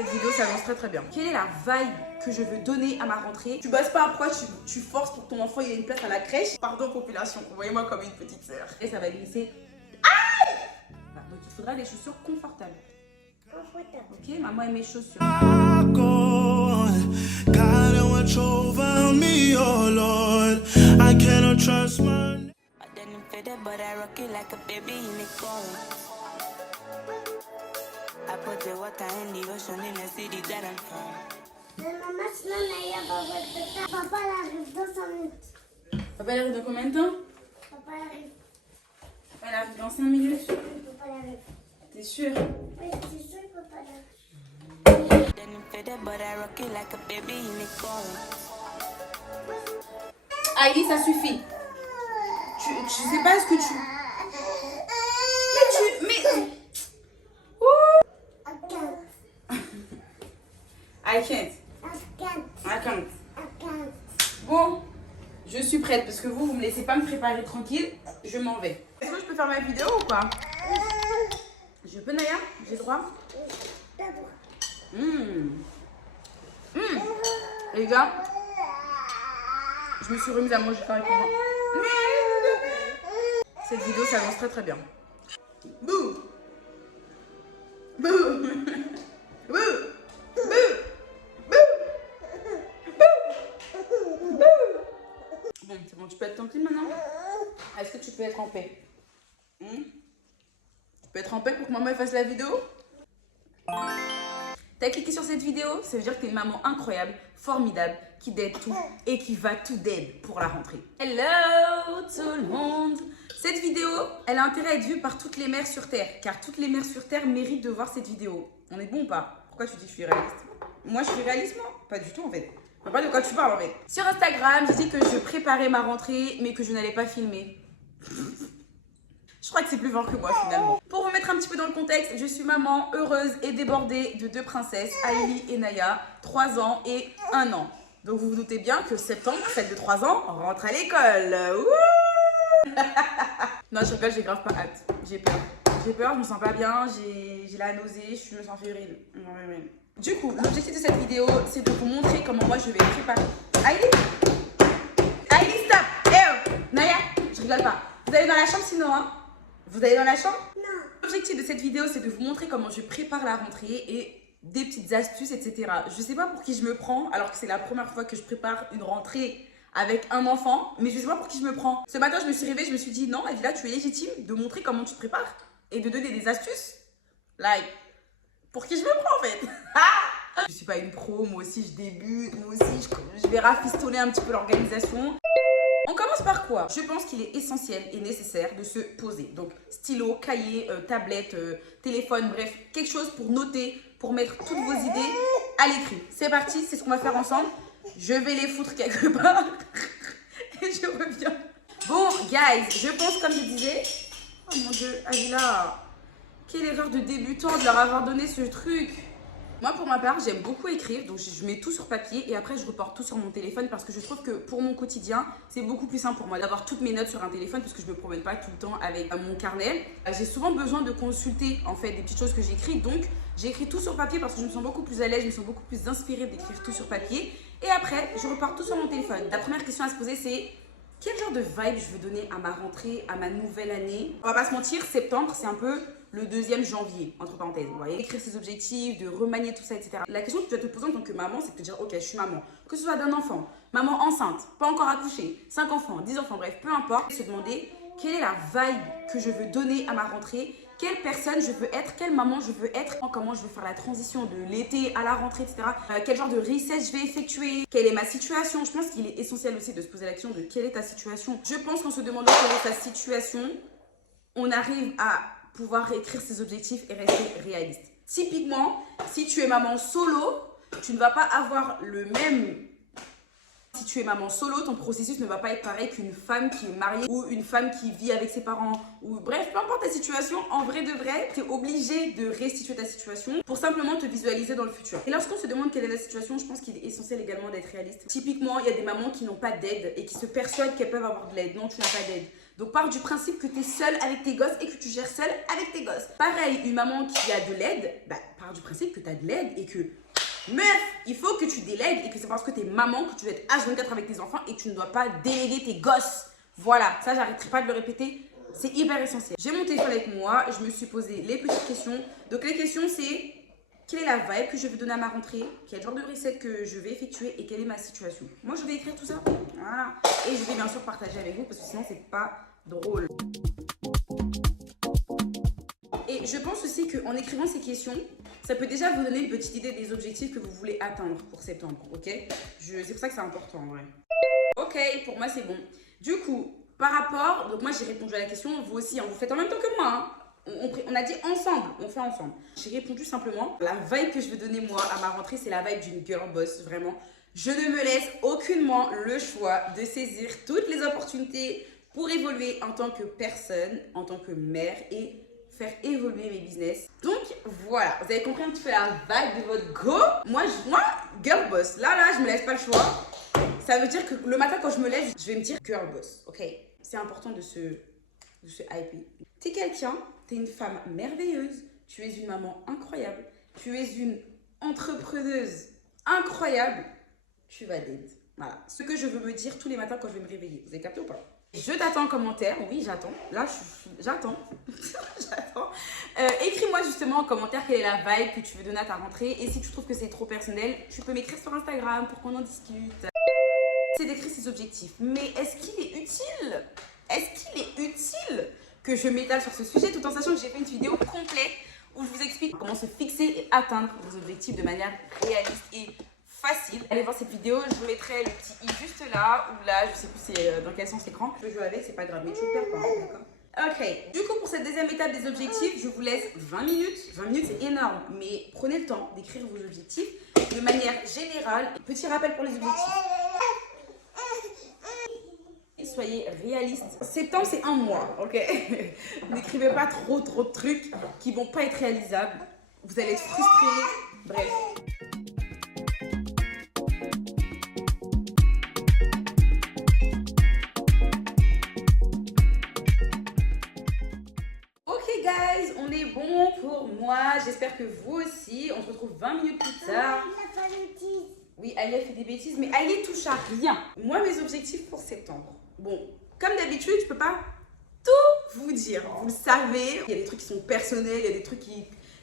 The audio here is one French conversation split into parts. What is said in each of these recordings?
Cette vidéo s'annonce très bien. Quelle est la vibe que je veux donner à ma rentrée? Tu bosses pas, pourquoi tu forces pour que ton enfant ait une place à la crèche? Pardon population, voyez-moi comme une petite sœur. Et ça va glisser. Aïe! Donc il faudra des chaussures confortables. Ok, maman aime mes chaussures. I put the water in the ocean in the city that I'm from. Maman, sinon Naya va voir ça. Papa arrive dans 5 minutes. Papa arrive dans combien de temps? Papa arrive. Papa arrive dans 5 minutes. Papa arrive. T'es sûr? Oui, c'est sûr que papa arrive. Then I'm fed up, but I rock it like a baby in the car. Aïe, ça suffit. Je sais pas ce que tu... Mais... I can't. I can't. Bon, je suis prête parce que vous me laissez pas me préparer tranquille. Je m'en vais. Est-ce que je peux faire ma vidéo ou pas? Je peux, Naya? J'ai droit? Les gars, je me suis remise à manger correctement. Cette vidéo s'annonce très bien. Bouh! Bouh! Bouh! Bon, c'est bon, tu peux être tranquille maintenant? Est-ce que tu peux être en paix? Tu peux être en paix pour que maman fasse la vidéo? T'as cliqué sur cette vidéo, ça veut dire que t'es une maman incroyable, formidable, qui d'aide tout et qui va tout d'aide pour la rentrée. Hello tout le monde! Cette vidéo, elle a intérêt à être vue par toutes les mères sur Terre, car toutes les mères sur Terre méritent de voir cette vidéo. On est bon ou pas? Pourquoi tu dis que je suis réaliste? Moi, je suis réaliste, moi? Pas du tout, en fait. Je sais pas de quoi tu parles, en fait. Sur Instagram, j'ai dit que je préparais ma rentrée, mais que je n'allais pas filmer. Je crois que c'est plus fort que moi, finalement. Pour vous mettre un petit peu dans le contexte, je suis maman heureuse et débordée de 2 princesses, Aïli et Naya, 3 ans et 1 an. Donc, vous vous doutez bien que septembre, celle de 3 ans, rentre à l'école. Non, je rigole, j'ai grave pas hâte. J'ai peur. J'ai peur, je me sens pas bien, j'ai la nausée, je me sens fébrile. Du coup, l'objectif de cette vidéo, c'est de vous montrer comment moi je vais préparer. Aïli, stop! Naya, je rigole pas. Vous allez dans la chambre sinon, hein? Vous allez dans la chambre? Non. L'objectif de cette vidéo, c'est de vous montrer comment je prépare la rentrée et des petites astuces, etc. Je sais pas pour qui je me prends, alors que c'est la première fois que je prépare une rentrée avec un enfant, mais je sais pas pour qui je me prends. Ce matin, je me suis réveillée, je me suis dit, non, Evila, tu es légitime de montrer comment tu te prépares et de donner des astuces. Like, pour qui je me prends en fait? Je suis pas une pro, moi aussi je débute, moi aussi je vais rafistoler un petit peu l'organisation. On commence par quoi? Je pense qu'il est essentiel et nécessaire de se poser. Donc stylo, cahier, tablette, téléphone, bref, quelque chose pour noter, pour mettre toutes vos idées à l'écrit. C'est parti, c'est ce qu'on va faire ensemble. Je vais les foutre quelque part et je reviens. Bon, guys, je pense comme je disais... Oh mon Dieu, Avila, quelle erreur de débutant de leur avoir donné ce truc. Moi, pour ma part, j'aime beaucoup écrire, donc je mets tout sur papier et après, je reporte tout sur mon téléphone parce que je trouve que pour mon quotidien, c'est beaucoup plus simple pour moi d'avoir toutes mes notes sur un téléphone parce que je ne me promène pas tout le temps avec mon carnet. J'ai souvent besoin de consulter en fait des petites choses que j'écris, donc j'écris tout sur papier parce que je me sens beaucoup plus à l'aise, je me sens beaucoup plus inspirée d'écrire tout sur papier. Et après, je reporte tout sur mon téléphone. La première question à se poser, c'est quel genre de vibe je veux donner à ma rentrée, à ma nouvelle année? On va pas se mentir, septembre, c'est un peu le 2e janvier, entre parenthèses. Vous voyez, écrire ses objectifs, de remanier tout ça, etc. La question que tu dois te poser en tant que maman, c'est de te dire, ok, je suis maman. Que ce soit d'un enfant, maman enceinte, pas encore accouchée, 5 enfants, 10 enfants, bref, peu importe. Se demander quelle est la vibe que je veux donner à ma rentrée, quelle personne je veux être, quelle maman je veux être, comment je veux faire la transition de l'été à la rentrée, etc. Quel genre de reset je vais effectuer, quelle est ma situation. Je pense qu'il est essentiel aussi de se poser la question de quelle est ta situation. Je pense qu'en se demandant quelle est ta situation, on arrive à pouvoir écrire ses objectifs et rester réaliste. Typiquement, si tu es maman solo, tu ne vas pas avoir le même... Si tu es maman solo, ton processus ne va pas être pareil qu'une femme qui est mariée ou une femme qui vit avec ses parents. Ou bref, peu importe ta situation, en vrai de vrai, tu es obligé de restituer ta situation pour simplement te visualiser dans le futur. Et lorsqu'on se demande quelle est la situation, je pense qu'il est essentiel également d'être réaliste. Typiquement, il y a des mamans qui n'ont pas d'aide et qui se persuadent qu'elles peuvent avoir de l'aide. Non, tu n'as pas d'aide. Donc, pars du principe que tu es seule avec tes gosses et que tu gères seule avec tes gosses. Pareil, une maman qui a de l'aide, part du principe que tu as de l'aide et que, meuf, il faut que tu délègues et que c'est parce que tu es maman que tu dois être H24 avec tes enfants et que tu ne dois pas déléguer tes gosses. Voilà, ça, j'arrêterai pas de le répéter. C'est hyper essentiel. J'ai mon téléphone avec moi, je me suis posé les petites questions. Donc, les questions, c'est quelle est la vibe que je veux donner à ma rentrée, quel genre de reset que je vais effectuer et quelle est ma situation. Moi, je vais écrire tout ça. Voilà. Et je vais bien sûr partager avec vous parce que sinon, c'est pas drôle. Et je pense aussi qu'en écrivant ces questions, ça peut déjà vous donner une petite idée des objectifs que vous voulez atteindre pour septembre, ok? C'est pour ça que c'est important en vrai. Ok, pour moi c'est bon. Du coup, par rapport, donc moi j'ai répondu à la question, vous aussi, hein, vous faites en même temps que moi, hein. On a dit ensemble, on fait ensemble. J'ai répondu simplement, la vibe que je veux donner moi à ma rentrée, c'est la vibe d'une girl boss, vraiment. Je ne me laisse aucunement le choix de saisir toutes les opportunités pour évoluer en tant que personne, en tant que mère et faire évoluer mes business. Donc voilà, vous avez compris un petit peu la vibe de votre go. Moi, girl boss, là, je me laisse pas le choix. Ça veut dire que le matin quand je me lève, je vais me dire girl boss, ok? C'est important de se hyper. T'es quelqu'un, t'es une femme merveilleuse, tu es une maman incroyable, tu es une entrepreneuse incroyable, tu vas date. Voilà, ce que je veux me dire tous les matins quand je vais me réveiller. Vous avez capté ou pas? Je t'attends en commentaire. Oui, j'attends. Là, j'attends. J'attends. Écris-moi justement en commentaire quelle est la vibe que tu veux donner à ta rentrée. Et si tu trouves que c'est trop personnel, tu peux m'écrire sur Instagram pour qu'on en discute. C'est d'écrire ses objectifs. Mais est-ce qu'il est utile? Est-ce qu'il est utile que je m'étale sur ce sujet tout en sachant que j'ai fait une vidéo complète où je vous explique comment se fixer et atteindre vos objectifs de manière réaliste et facile. Allez voir cette vidéo, je vous mettrai le petit i juste là ou là, je sais plus c'est dans quel sens l'écran. Je peux jouer avec, c'est pas grave, mais tu ne perds pas, d'accord? Ok, du coup pour cette deuxième étape des objectifs, je vous laisse 20 minutes. 20 minutes c'est énorme, mais prenez le temps d'écrire vos objectifs de manière générale. Petit rappel pour les objectifs. Soyez réaliste. Septembre c'est un mois, ok? N'écrivez pas trop de trucs qui vont pas être réalisables. Vous allez être frustrés. Bref. Guys, on est bon pour moi. J'espère que vous aussi. On se retrouve 20 minutes plus tard. Oui, Alia fait des bêtises, mais Alia touche à rien. Moi, mes objectifs pour septembre. Bon, comme d'habitude, je peux pas tout vous dire. Vous le savez. Il y a des trucs qui sont personnels, il y a des trucs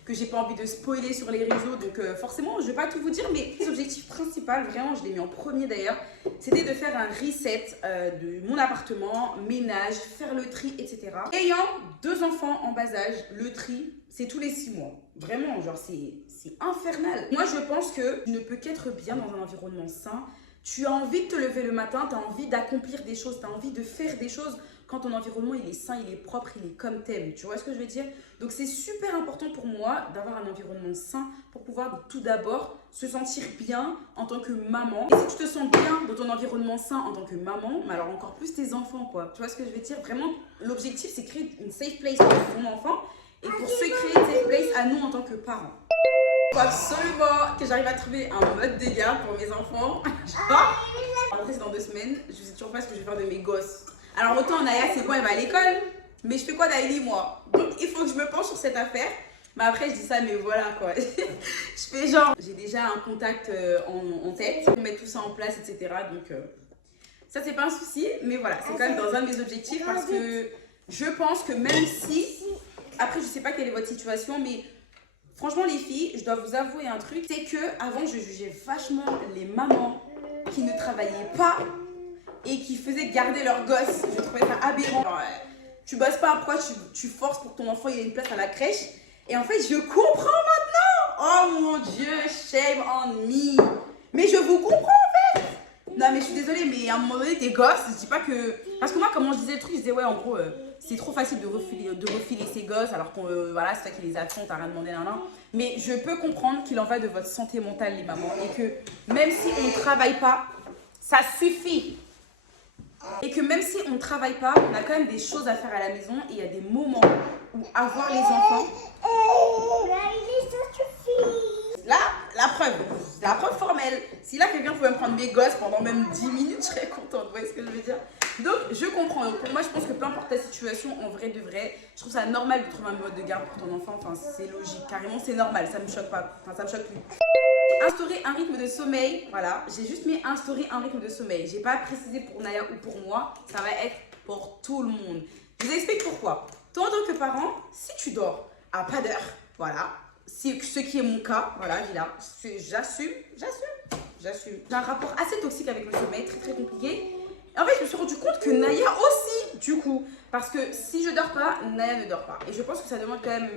que j'ai pas envie de spoiler sur les réseaux. Donc forcément, je vais pas tout vous dire. Mais les objectifs principaux, vraiment, je l'ai mis en premier d'ailleurs, c'était de faire un reset de mon appartement, ménage, faire le tri, etc. Ayant 2 enfants en bas âge, le tri, c'est tous les 6 mois. Vraiment, genre, c'est infernal. Moi, je pense que tu ne peux qu'être bien dans un environnement sain. Tu as envie de te lever le matin, tu as envie d'accomplir des choses, tu as envie de faire des choses quand ton environnement il est sain, il est propre, il est comme t'aimes. Tu vois ce que je veux dire? Donc c'est super important pour moi d'avoir un environnement sain pour pouvoir tout d'abord se sentir bien en tant que maman. Et si tu te sens bien dans ton environnement sain en tant que maman, mais alors encore plus tes enfants quoi. Tu vois ce que je veux dire? Vraiment, l'objectif c'est créer une safe place pour ton enfant et pour se créer une safe place à nous en tant que parents. Il faut absolument que j'arrive à trouver un mode de garde pour mes enfants. En fait, c'est dans 2 semaines. Je sais toujours pas ce que je vais faire de mes gosses. Alors autant Naya, c'est bon, elle va à l'école. Mais je fais quoi d'Aïli, moi? Donc il faut que je me penche sur cette affaire. Mais après, je dis ça, mais voilà quoi. Je fais genre, j'ai déjà un contact en tête pour mettre tout ça en place, etc. Donc ça, c'est pas un souci. Mais voilà, c'est quand même dans un de mes objectifs parce que je pense que même si... Après, je sais pas quelle est votre situation, mais... Franchement les filles, je dois vous avouer un truc, c'est que avant je jugeais vachement les mamans qui ne travaillaient pas et qui faisaient garder leurs gosses. Je trouvais ça aberrant. Genre, tu bosses pas, pourquoi tu forces pour que ton enfant ait une place à la crèche? Et en fait je comprends maintenant. Oh mon Dieu, shame on me. Mais je vous comprends en fait. Non mais je suis désolée, mais à un moment donné tes gosses, je dis pas que... Parce que moi comment je disais le truc, je disais ouais en gros... c'est trop facile de refiler ses gosses alors que voilà, c'est toi qui les as fait, on t'a rien demandé, nan. Mais je peux comprendre qu'il en va de votre santé mentale, les mamans, et que même si on ne travaille pas, ça suffit. Et que même si on ne travaille pas, on a quand même des choses à faire à la maison et il y a des moments où avoir les enfants. Là, la preuve formelle. Si là quelqu'un pouvait me prendre mes gosses pendant même 10 minutes, je serais contente. Vous voyez ce que je veux dire? Donc, je comprends. Donc, pour moi, je pense que peu importe ta situation, en vrai de vrai, je trouve ça normal de trouver un mode de garde pour ton enfant. Enfin, c'est logique. Carrément, c'est normal. Ça me choque pas. Enfin, ça me choque plus. Instaurer un rythme de sommeil. Voilà. J'ai juste mis instaurer un rythme de sommeil. J'ai pas précisé pour Naya ou pour moi. Ça va être pour tout le monde. Je vous explique pourquoi. Toi, en tant que parent, si tu dors à pas d'heure, voilà. Ce qui est mon cas, voilà, j'assume. J'ai un rapport assez toxique avec le sommeil, très très compliqué. Et en fait, je me suis rendu compte que Naya aussi, du coup. Parce que si je dors pas, Naya ne dort pas. Et je pense que ça demande quand même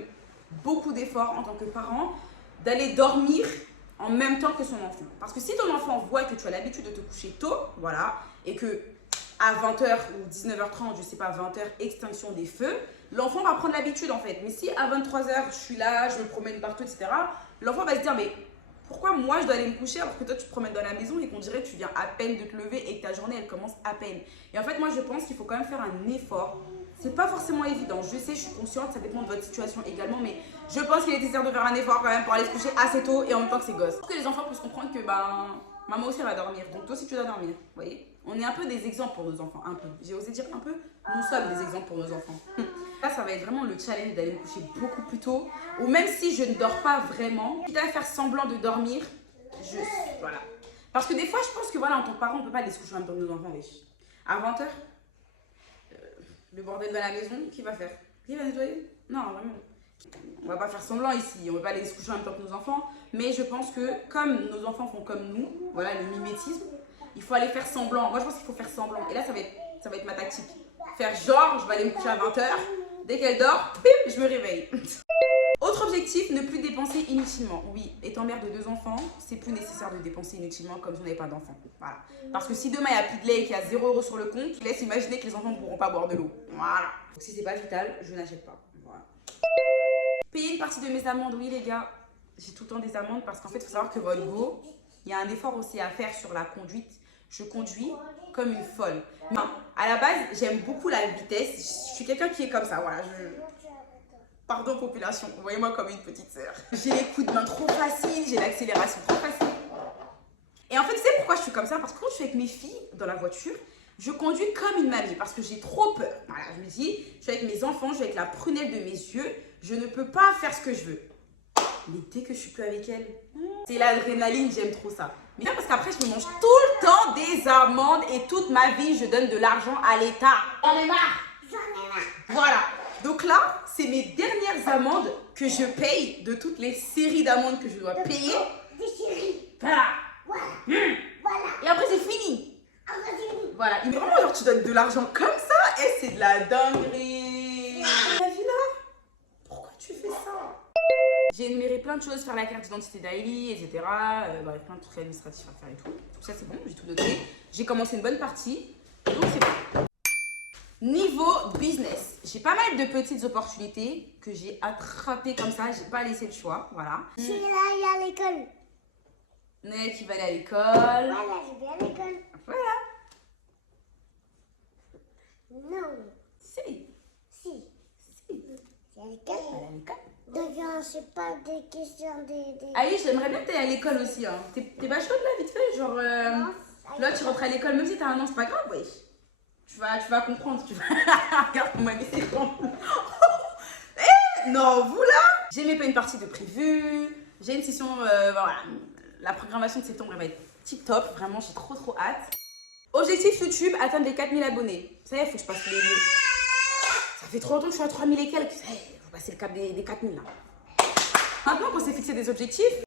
beaucoup d'efforts en tant que parent d'aller dormir en même temps que son enfant. Parce que si ton enfant voit que tu as l'habitude de te coucher tôt, voilà, et que à 20h ou 19h30, je sais pas, 20h, extinction des feux, l'enfant va prendre l'habitude en fait. Mais si à 23h, je suis là, je me promène partout, etc., l'enfant va se dire, mais pourquoi moi je dois aller me coucher alors que toi tu te promènes dans la maison et qu'on dirait que tu viens à peine de te lever et que ta journée elle commence à peine. Et en fait, moi je pense qu'il faut quand même faire un effort. C'est pas forcément évident, je sais, je suis consciente, ça dépend de votre situation également, mais je pense qu'il est nécessaire de faire un effort quand même pour aller se coucher assez tôt et en même temps que c'est gosse. Pour que les enfants puissent comprendre que maman aussi elle va dormir, donc toi aussi tu dois dormir, vous voyez. On est un peu des exemples pour nos enfants, un peu. J'ai osé dire un peu, nous sommes des exemples pour nos enfants. Là, ça va être vraiment le challenge d'aller me coucher beaucoup plus tôt, ou même si je ne dors pas vraiment, quitte à faire semblant de dormir, voilà. Parce que des fois, je pense que voilà, en tant que parent, on ne peut pas aller se coucher en même temps que nos enfants, wesh. À 20h, le bordel de la maison, qui va faire? Qui va nettoyer? Non, vraiment. On va pas faire semblant ici, on va pas aller se coucher en même temps que nos enfants, mais je pense que comme nos enfants font comme nous, voilà le mimétisme, il faut aller faire semblant. Moi je pense qu'il faut faire semblant, et là ça va être ma tactique. Faire genre, je vais aller me coucher à 20h, dès qu'elle dort, bim, je me réveille. Autre objectif, ne plus dépenser inutilement. Oui, étant mère de 2 enfants, c'est plus nécessaire de dépenser inutilement comme si on n'avait pas d'enfants. Voilà. Parce que si demain il n'y a plus de lait et qu'il y a 0 € sur le compte, je laisse imaginer que les enfants ne pourront pas boire de l'eau. Voilà. Donc si c'est pas vital, je n'achète pas. Voilà. Payer une partie de mes amendes, oui les gars, j'ai tout le temps des amendes parce qu'en fait il faut savoir que votre go, il y a un effort aussi à faire sur la conduite. Je conduis comme une folle. Non, à la base, j'aime beaucoup la vitesse. Je suis quelqu'un qui est comme ça, voilà. Pardon population, voyez-moi comme une petite sœur. J'ai les coups de main trop faciles, j'ai l'accélération trop facile. Et en fait, c'est pourquoi je suis comme ça, parce que quand je suis avec mes filles dans la voiture, je conduis comme une mamie parce que j'ai trop peur. Voilà, je me dis, je suis avec mes enfants, je suis avec la prunelle de mes yeux, je ne peux pas faire ce que je veux. Mais dès que je suis plus avec elle, c'est l'adrénaline, j'aime trop ça. Mais bien parce qu'après, je me mange tout le temps des amendes et toute ma vie, je donne de l'argent à l'État. J'en ai marre. Voilà. Donc là, c'est mes dernières amendes que je paye de toutes les séries d'amendes que je dois payer. Des chéris. Voilà. Voilà. Voilà. Et après, c'est fini. Après, c'est fini. Voilà. Mais vraiment, genre, tu donnes de l'argent comme ça et c'est de la dinguerie. La vie là, pourquoi tu fais ça? J'ai énuméré plein de choses, faire la carte d'identité d'Aïli, etc. Bref, plein de trucs administratifs à faire et tout. Tout ça, c'est bon, j'ai tout noté. J'ai commencé une bonne partie, donc c'est bon. Niveau business, j'ai pas mal de petites opportunités que j'ai attrapées comme ça. J'ai pas laissé le choix, voilà. Je suis là, il est à l'école. Nel qui va aller à l'école. Voilà, je vais à l'école. Voilà. Non. Si. Si. Si. C'est à l'école. Elle est à l'école. Donc, c'est pas des questions des... Aïe, j'aimerais bien que t'ailles à l'école aussi. Hein. T'es pas chaude là, vite fait? Genre, là, tu rentres à l'école, même si t'as 1 an, c'est pas grave, wesh. Tu vas comprendre. Tu vas... Regarde comment elle c'est bon. Non, vous là, j'ai même pas une partie de prévu. J'ai une session, voilà. La programmation de septembre, elle va être tip top. Vraiment, j'ai trop hâte. Objectif YouTube, atteindre les 4000 abonnés. Ça y est, faut que je passe les... Ça fait trop longtemps que je suis à 3000 et quelques. Ça y est, faut passer le cap des 4000 là. Maintenant qu'on s'est fixé des objectifs,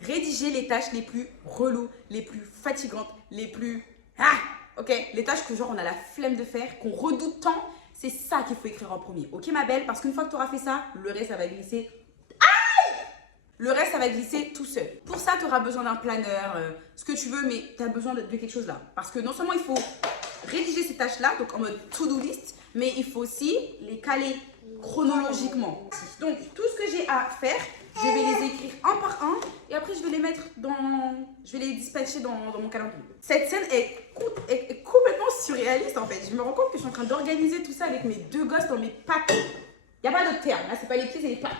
rédiger les tâches les plus reloues, les plus fatigantes, les plus... ok, les tâches que genre on a la flemme de faire, qu'on redoute tant, c'est ça qu'il faut écrire en premier. Ok ma belle, parce qu'une fois que tu auras fait ça, le reste ça va glisser. Le reste ça va glisser tout seul. Pour ça, tu auras besoin d'un planeur, ce que tu veux, mais tu as besoin de quelque chose là. Parce que non seulement il faut rédiger ces tâches là, donc en mode to-do list, mais il faut aussi les caler chronologiquement. Donc tout ce que j'ai à faire, je vais les écrire un par un et après je vais les mettre je vais les dispatcher dans mon calendrier. Cette scène est complètement surréaliste en fait. Je me rends compte que je suis en train d'organiser tout ça avec mes 2 gosses dans mes pattes. Il n'y a pas d'autre terme, là c'est pas les pieds, c'est les pattes.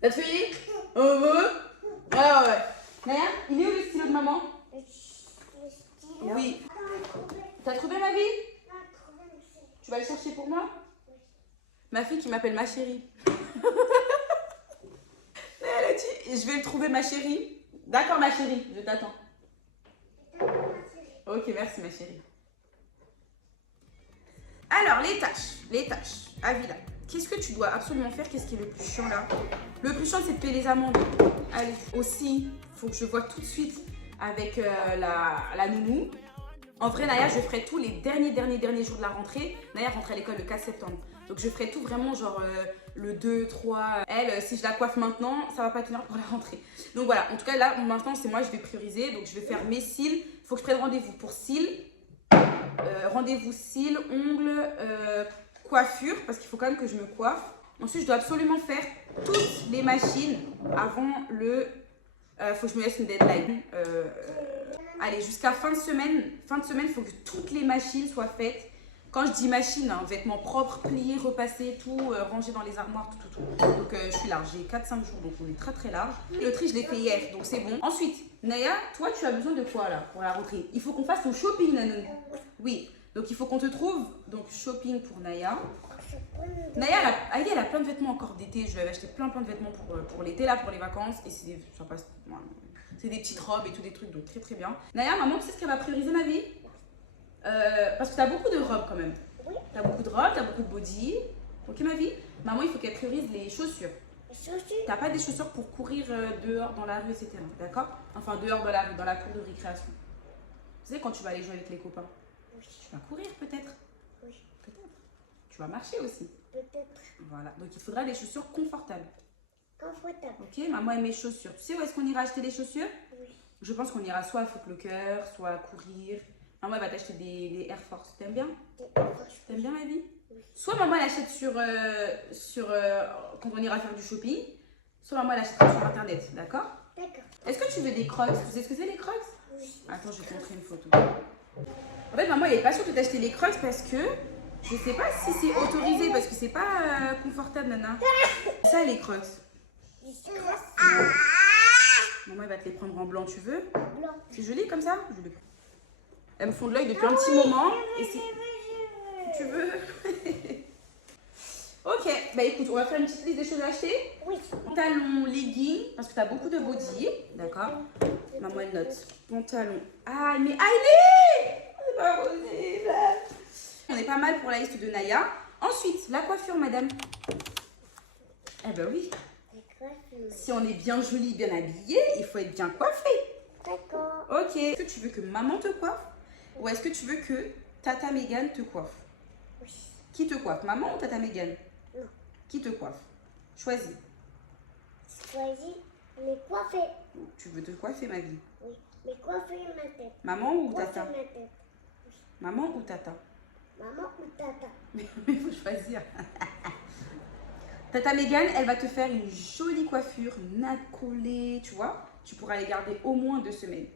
T'as fini? Ouais. Naya, il est où le stylo de maman? Le stylo. Oui. trouvé. T'as trouvé ma vie? On a trouvé aussi. Tu vas le chercher pour moi? Ma fille qui m'appelle ma chérie. Elle a dit, je vais le trouver ma chérie. D'accord ma chérie, je t'attends. Ok, merci ma chérie. Alors, les tâches. Avila, qu'est-ce que tu dois absolument faire? Qu'est-ce qui est le plus chiant là? Le plus chiant, c'est de peler les amandes. Allez, aussi, il faut que je vois tout de suite avec la nounou. En vrai, Naya, je ferai tout les derniers jours de la rentrée. Naya rentre à l'école le 4 septembre. Donc, je ferai tout vraiment genre le 2, 3. Elle, si je la coiffe maintenant, ça va pas tenir pour la rentrée. Donc, voilà. En tout cas, là, maintenant, c'est moi, je vais prioriser. Donc, je vais faire mes cils. Il faut que je prenne rendez-vous pour cils. Rendez-vous cils, ongles, coiffure. Parce qu'il faut quand même que je me coiffe. Ensuite, je dois absolument faire toutes les machines avant le... faut que je me laisse une deadline. Allez, jusqu'à fin de semaine, il faut que toutes les machines soient faites. Quand je dis machine, hein, vêtements propres, pliés, repassés, tout, rangés dans les armoires, tout. Donc, je suis large. J'ai 4-5 jours, donc on est très large. Le tri, je l'ai fait hier, donc c'est bon. Ensuite, Naya, toi, tu as besoin de quoi, là, pour la rentrée? Il faut qu'on fasse ton shopping, Nanon. Oui, donc il faut qu'on te trouve. Donc, shopping pour Naya. Naya, elle a plein de vêtements encore d'été. Je lui avais acheté plein de vêtements pour l'été, là, pour les vacances. Et c'est des petites robes et tout, des trucs, donc très bien. Naya, maman, tu sais ce qu'elle va prioriser, ma vie? Parce que tu as beaucoup de robes quand même. Oui. Tu as beaucoup de robes, tu as beaucoup de body. Ok, ma vie? Maman, il faut qu'elle priorise les chaussures. Les chaussures. T'as pas des chaussures pour courir dehors dans la rue, etc. D'accord? Enfin, dehors dans la rue, dans la cour de récréation. Tu sais, quand tu vas aller jouer avec les copains, Oui. tu vas courir peut-être. Oui. Peut-être. Tu vas marcher aussi. Peut-être. Voilà. Donc, il faudra des chaussures confortables. Confortable. Ok? Maman aime mes chaussures. Tu sais où est-ce qu'on ira acheter les chaussures? Oui. Je pense qu'on ira soit à Foot Locker, soit à courir. Maman, elle va t'acheter des Air Force. T'aimes bien? T'aimes bien, ma vie? Oui. Soit maman, elle achète quand on ira faire du shopping, soit maman, elle achètera sur internet. D'accord? D'accord. Est-ce que tu veux des crocs? Tu sais ce que c'est les crocs? Oui. Attends, je vais te montrer une photo. En fait, maman, elle est pas sûre de t'acheter les crocs parce que je sais pas si c'est autorisé parce que c'est pas confortable, nana. Ça, les crocs. Les crosses. Maman, elle va te les prendre en blanc, tu veux? Blanc. C'est joli comme ça? Je le... Elles me font de l'œil depuis un petit moment. Et c'est... Tu veux? Ok, bah écoute, on va faire une petite liste des choses à acheter. Oui. Pantalon, legging, parce que tu as beaucoup de body. D'accord? Maman, elle note. Pantalon. Ah, mais Hailey! C'est pas possible. On est pas mal pour la liste de Naya. Ensuite, la coiffure, madame. Eh ben oui. Les crosses. Si on est bien joli, bien habillé, il faut être bien coiffé. D'accord. Ok. Est-ce que tu veux que maman te coiffe? Ou est-ce que tu veux que Tata Megan te coiffe? Oui. Qui te coiffe? Maman ou Tata Megan? Non. Qui te coiffe? Choisis. Choisis mes coiffés. Tu veux te coiffer, ma vie? Oui. Mais coiffer ma tête. Maman ou Coiffer Tata? ma tête. Maman ou Tata? Maman ou tata? Il faut choisir. Tata Megan, elle va te faire une jolie coiffure, natte collée, tu vois. Tu pourras les garder au moins 2 semaines.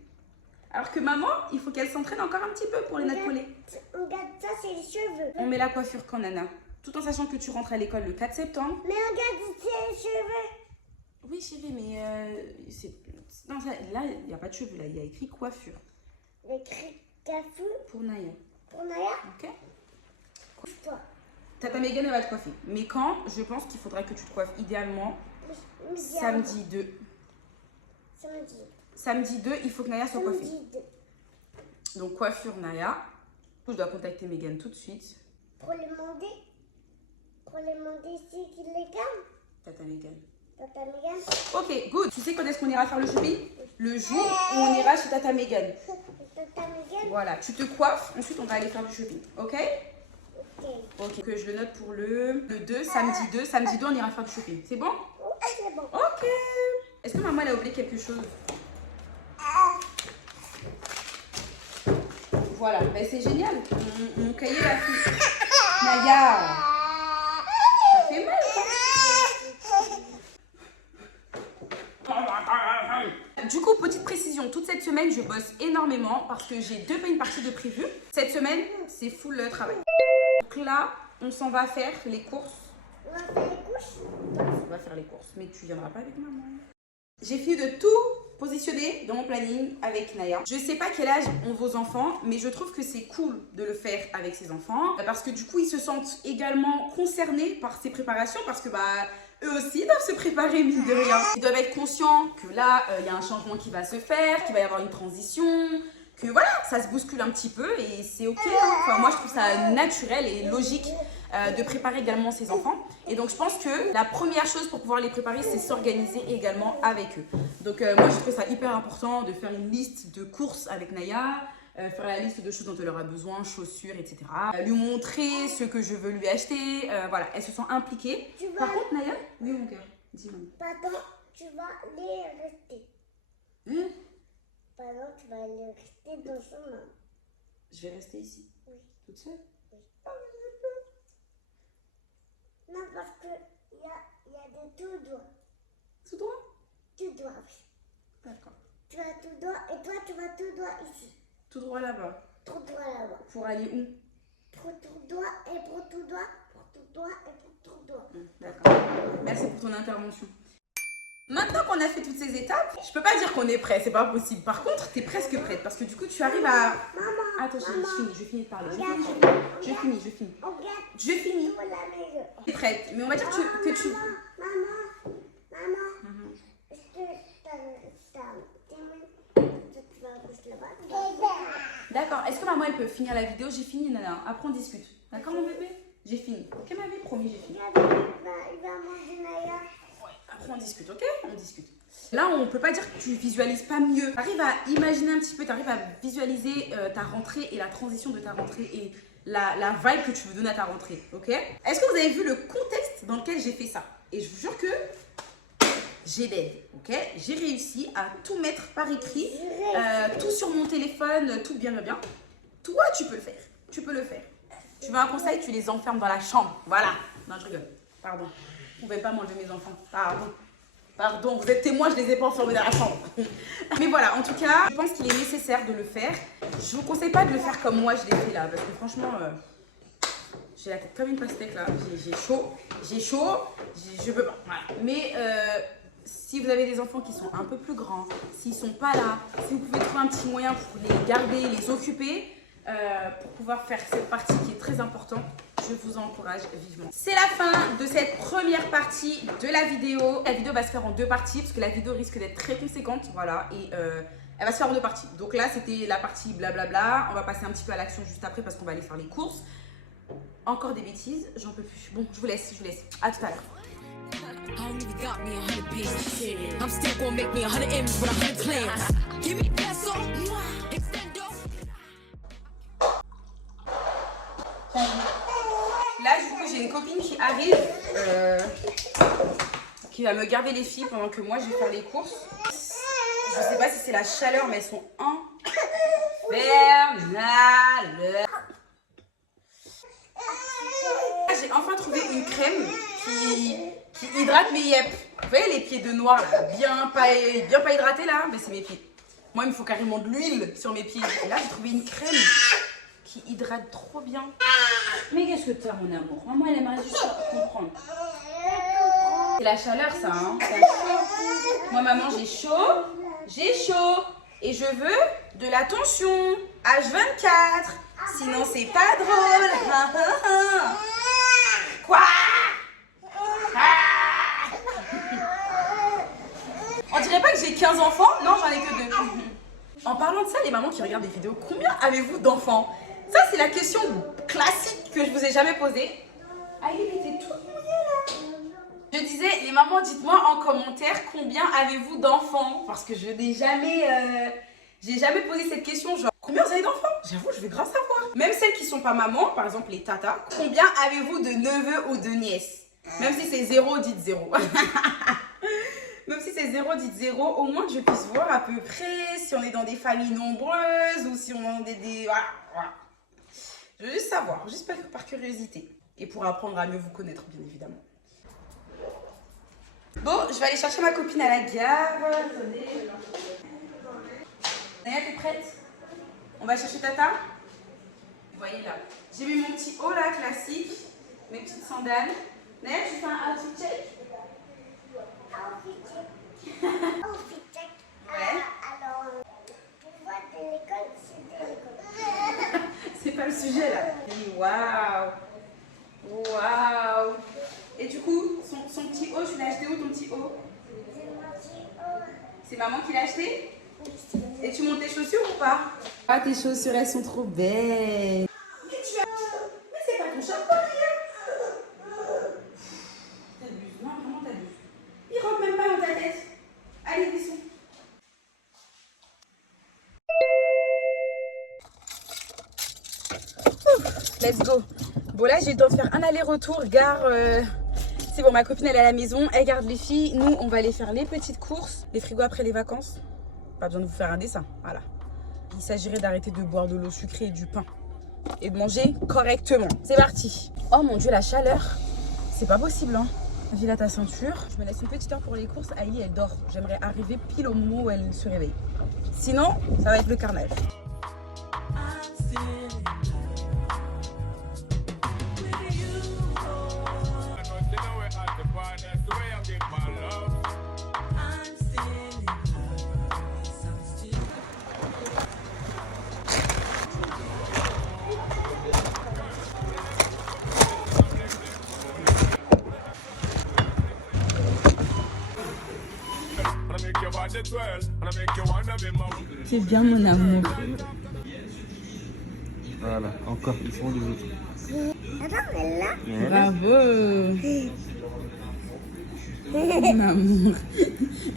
Alors que maman, il faut qu'elle s'entraîne encore un petit peu pour les nattes collées. Regarde, ça c'est les cheveux. On met la coiffure quand, nana? Tout en sachant que tu rentres à l'école le 4 septembre. Mais regarde, c'est les cheveux. Oui, chérie, mais non, là, il n'y a pas de cheveux, là. Il y a écrit coiffure Les cafou pour Naya. pour Naya. Ok? Toi. Tata Megan, elle va te coiffer. Mais quand? Je pense qu'il faudra que tu te coiffes idéalement samedi 2. Samedi. Samedi 2, il faut que Naya soit coiffée. Samedi 2. Donc, coiffure Naya. Je dois contacter Megan tout de suite. Pour les demander. Pour les demander si qu'il les gagne. Tata Megan. Tata Megan. Ok, good. Tu sais quand est-ce qu'on ira faire le shopping? Le jour où on ira chez Tata Megan. Tata Megan. Voilà, tu te coiffes, ensuite on va aller faire du shopping. Ok? Ok. Ok, que je le note pour le 2, samedi 2. Samedi 2, on ira faire du shopping. C'est bon? C'est bon. Ok. Est-ce que maman elle a oublié quelque chose? Voilà, ben, c'est génial. Mon cahier l'a fait. Naya, ça fait mal quoi. Du coup, petite précision, toute cette semaine, je bosse énormément parce que j'ai 2 paying parties de prévues. Cette semaine, c'est full travail. Donc là, on s'en va faire les courses. On va faire les couches. On va faire les courses, mais tu viendras pas avec maman. J'ai fini de tout positionner dans mon planning avec Naya. Je sais pas quel âge ont vos enfants, mais je trouve que c'est cool de le faire avec ses enfants parce que du coup ils se sentent également concernés par ces préparations parce que eux aussi doivent se préparer, mine de rien. Ils doivent être conscients que là, il y a un changement qui va se faire, qu'il va y avoir une transition, que voilà, ça se bouscule un petit peu et c'est ok. Enfin, moi, je trouve ça naturel et logique de préparer également ses enfants. Et donc, je pense que la première chose pour pouvoir les préparer, c'est s'organiser également avec eux. Donc, moi, je trouve ça hyper important de faire une liste de courses avec Naya, faire la liste de choses dont elle aura besoin, chaussures, etc. Lui montrer ce que je veux lui acheter. Voilà, elle se sent impliquée. Par contre, Naya, oui, mon cœur, dis-moi. Pardon, tu vas aller rester. Hein? Pardon, tu vas aller rester dans son main. Je vais rester ici, Oui. toute seule. Non, parce qu'il y a des tout droits. Tout droit? Tout droit, oui. D'accord. Tu vas tout droit et toi, tu vas tout droit ici. Tout droit là-bas. Tout droit là-bas. Pour aller où? Pour tout droit et pour tout droit, pour tout droit et pour tout droit. D'accord. Merci pour ton intervention. Maintenant qu'on a fait toutes ces étapes, je peux pas dire qu'on est prêt, c'est pas possible. Par contre, tu es presque prête parce que du coup, tu arrives à... Maman, Attends, je finis de parler. Je finis. regarde, Je finis. pour la maison. Tu es prête, mais on va dire que tu... Maman, est-ce que t'as tu vas coucher là-bas? D'accord, est-ce que maman, elle peut finir la vidéo? J'ai fini, Nana. Après, on discute. D'accord, mon bébé? J'ai fini. Ok, ma vie, promis, j'ai fini. Il va manger Naya. Après, on discute, ok? On discute. Là, on peut pas dire que tu visualises pas mieux. Tu arrives à imaginer un petit peu, tu arrives à visualiser ta rentrée et la transition de ta rentrée et la vibe que tu veux donner à ta rentrée, ok? Est-ce que vous avez vu le contexte dans lequel j'ai fait ça? Et je vous jure que j'ai l'aide, ok? J'ai réussi à tout mettre par écrit, tout sur mon téléphone, tout bien. Toi, tu peux le faire. Tu peux le faire. Tu veux un conseil? Tu les enfermes dans la chambre. Voilà. Non, je rigole. Pardon. Vous ne pouvez pas m'enlever mes enfants. Pardon, vous êtes témoin, je les ai pas enfermés dans la chambre. Mais voilà, en tout cas, je pense qu'il est nécessaire de le faire. Je vous conseille pas de le faire comme moi je l'ai fait là, parce que franchement, j'ai la tête comme une pastèque là. J'ai chaud, je peux pas. Voilà. Mais si vous avez des enfants qui sont un peu plus grands, s'ils sont pas là, si vous pouvez trouver un petit moyen pour les garder, les occuper, pour pouvoir faire cette partie qui est très importante, je vous encourage vivement. C'est la fin de cette première partie de la vidéo. La vidéo va se faire en deux parties parce que la vidéo risque d'être très conséquente. Voilà, et elle va se faire en deux parties. Donc là, c'était la partie blablabla. On va passer un petit peu à l'action juste après parce qu'on va aller faire les courses. Encore des bêtises, j'en peux plus. Bon, je vous laisse. À tout à l'heure. I only got me 100 pieces. I'm still gonna make me 100 M's with 100 plans. Give me that song. Extendo. Là, du coup, j'ai une copine qui arrive, qui va me garder les filles pendant que moi, je vais faire les courses. Je sais pas si c'est la chaleur, mais elles sont infernales. J'ai enfin trouvé une crème qui hydrate mes yep. Vous voyez les pieds de noir, là, bien pas hydratés là, mais c'est mes pieds. Moi, il me faut carrément de l'huile sur mes pieds. Et là, j'ai trouvé une crème qui hydrate trop bien. Mais qu'est-ce que t'as, mon amour? Maman, elle aimerait juste comprendre. C'est la chaleur, ça, hein. Moi, maman, j'ai chaud. Et je veux de l'attention. H24. Sinon, c'est pas drôle. Quoi? On dirait pas que j'ai 15 enfants? Non, j'en ai que 2. En parlant de ça, les mamans qui regardent des vidéos, combien avez-vous d'enfants? Ça, c'est la question classique que je vous ai jamais posée. Aïe, elle était toute mouillée là. Je disais, les mamans, dites-moi en commentaire combien avez-vous d'enfants? Parce que je n'ai jamais posé cette question, genre combien vous avez d'enfants? J'avoue, je vais grave savoir. Même celles qui sont pas mamans, par exemple les tatas, combien avez-vous de neveux ou de nièces? Même si c'est 0, dites 0. Même si c'est 0, dites 0, au moins que je puisse voir à peu près si on est dans des familles nombreuses ou si on est des... Voilà. Je veux juste savoir, juste par curiosité. Et pour apprendre à mieux vous connaître, bien évidemment. Bon, je vais aller chercher ma copine à la gare. Attendez. Naya, t'es prête? On va chercher Tata? Vous voyez là. J'ai mis mon petit haut là, classique. Mes petites sandales. Naya, tu fais un outfit check? Outfit check. Ouais. sujet là. Waouh. Waouh. Et du coup, son petit haut, tu l'as acheté où ton petit haut? C'est maman qui l'a acheté? Et tu montes tes chaussures ou pas? Ah, tes chaussures, elles sont trop belles. Mais tu as... Mais c'est pas ton chapeau, rien. T'abuses, non, vraiment t'abuses. Il rentre même pas dans ta tête. Allez, descends. Let's go. Bon là j'ai le temps de faire un aller-retour gare. C'est bon, ma copine elle est à la maison, elle garde les filles. Nous on va aller faire les petites courses. Les frigos après les vacances. Pas besoin de vous faire un dessin. Voilà. Il s'agirait d'arrêter de boire de l'eau sucrée et du pain. Et de manger correctement. C'est parti. Oh mon dieu, la chaleur. C'est pas possible hein. Enfile à ta ceinture. Je me laisse une petite heure pour les courses. Aïe elle dort. J'aimerais arriver pile au moment où elle se réveille. Sinon ça va être le carnage. C'est bien mon amour. Voilà, encore, ils font les autres. Attends, mais là. Bravo. Mon amour.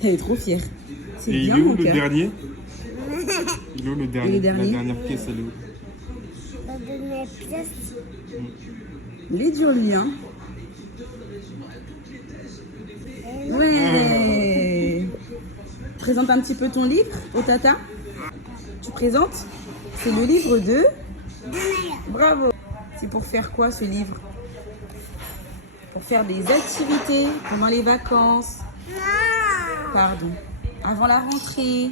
Elle est trop fière. C'est Et bien il est où mon le cœur. dernier? Il est où le dernier? Le dernier? La dernière pièce, elle est où? La dernière pièce. Il est dur lui hein. Ouais. Présente un petit peu ton livre au tata. Tu présentes? C'est le livre de... Bravo. C'est pour faire quoi ce livre? Pour faire des activités pendant les vacances. Pardon. Avant la rentrée.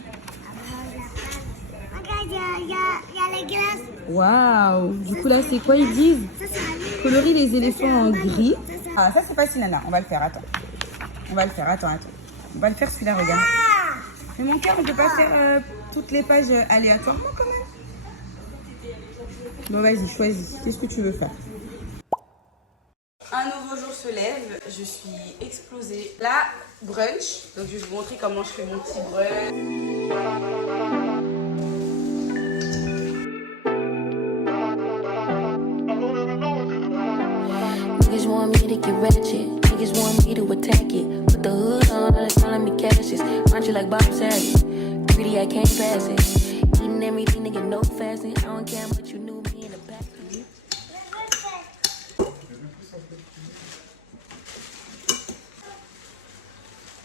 Regarde, il y a les glaces. Waouh. Du coup là c'est quoi ils disent? Ça, c'est la vie. Colorer les éléphants en gris. Ah ça c'est facile Nana. On va le faire. Attends. On va le faire. Attends. On va le faire celui-là. Regarde. Mais mon cœur on peut pas faire toutes les pages aléatoirement quand même. Bon vas-y choisis. Qu'est-ce que tu veux faire? Un nouveau jour se lève, je suis explosée. Là, brunch. Donc je vais vous montrer comment je fais mon petit brunch. Niggas want me to get ratchet. Niggas want me to attack it. Put the hood on, all they calling me Cassius. Aren't you like Bob Saget? Greedy, I can't pass it. Eating everything, nigga, no fasting. I don't care what you knew me in the back.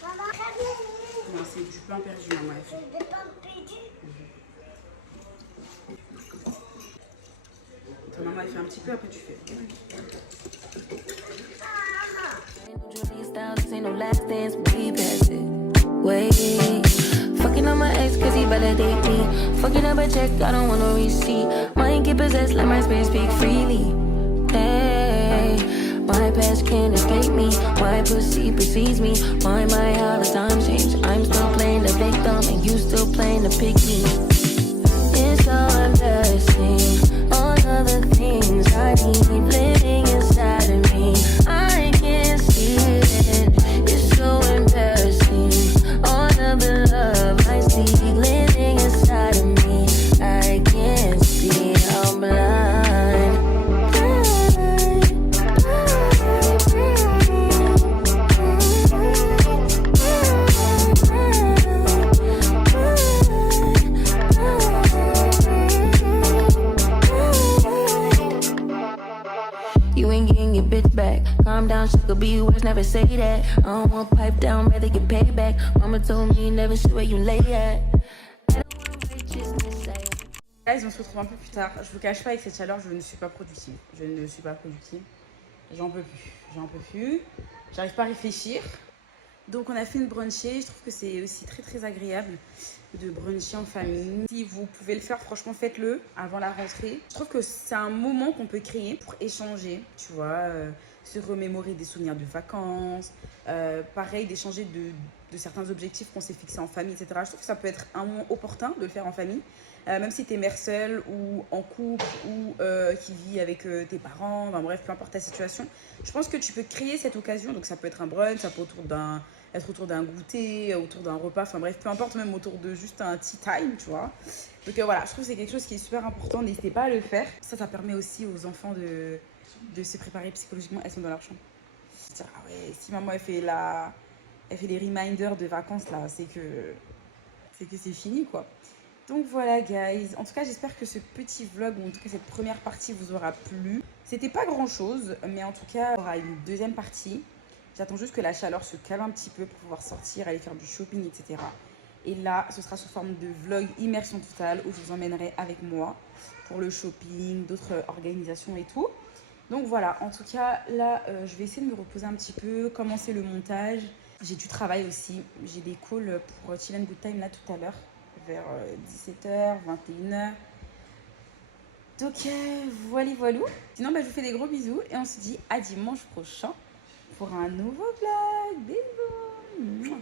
Maman, regarde. Non, c'est du pain perdu, maman. Elle fait. Des pommes pédues. Ta maman, elle fait un petit peu, après tu fais. Ain't no Julia style, this ain't no last dance, we pass it. Wait, fucking on my ex cause he validate me. Fucking up a check, I don't want no receipt. Mind get possessed, let my spirit speak freely. Hey, my past can't escape me. My pussy precedes me. Why my all the time change? I'm still playing the victim and you still playing the pick me. It's so embarrassing. All of the things I need living inside of me. I can't see it. It's so embarrassing. All of the love I see living inside of me. I can't see. I'm blind. You ain't getting your bitch back. Calm down, shit could be worse, never say that. I don't want pipe down, rather get paid back. Mama told me never shit where you lay at. I don't want righteousness, say. Guys, on se retrouve un peu plus tard. Je vous cache pas, avec cette chaleur, je ne suis pas productive. J'en peux plus. J'arrive pas à réfléchir. Donc on a fait une brunchée. Je trouve que c'est aussi très très agréable de bruncher en famille. Si vous pouvez le faire, franchement faites-le avant la rentrée. Je trouve que c'est un moment qu'on peut créer pour échanger, tu vois, se remémorer des souvenirs de vacances. Pareil, d'échanger de certains objectifs qu'on s'est fixés en famille, etc. Je trouve que ça peut être un moment opportun de le faire en famille, même si tu es mère seule ou en couple ou qui vit avec tes parents, enfin, bref, peu importe ta situation. Je pense que tu peux créer cette occasion, donc ça peut être un brunch, ça peut être autour d'un goûter, autour d'un repas, enfin bref, peu importe, même autour de juste un tea time, tu vois. Donc voilà, je trouve que c'est quelque chose qui est super important, n'hésitez pas à le faire. Ça permet aussi aux enfants de se préparer psychologiquement, elles sont dans leur chambre. Ah ouais, si maman elle fait les reminders de vacances là, c'est que c'est fini quoi. Donc voilà guys, en tout cas j'espère que ce petit vlog ou en tout cas cette première partie vous aura plu. C'était pas grand chose, mais en tout cas il y aura une deuxième partie. J'attends juste que la chaleur se calme un petit peu pour pouvoir sortir, aller faire du shopping, etc. Et là, ce sera sous forme de vlog immersion totale où je vous emmènerai avec moi pour le shopping, d'autres organisations et tout. Donc voilà, en tout cas, là, je vais essayer de me reposer un petit peu, commencer le montage. J'ai du travail aussi. J'ai des calls pour Chill and Good Time là tout à l'heure, vers 17h, 21h. Donc voilà. Sinon, je vous fais des gros bisous et on se dit à dimanche prochain pour un nouveau vlog. Bisous.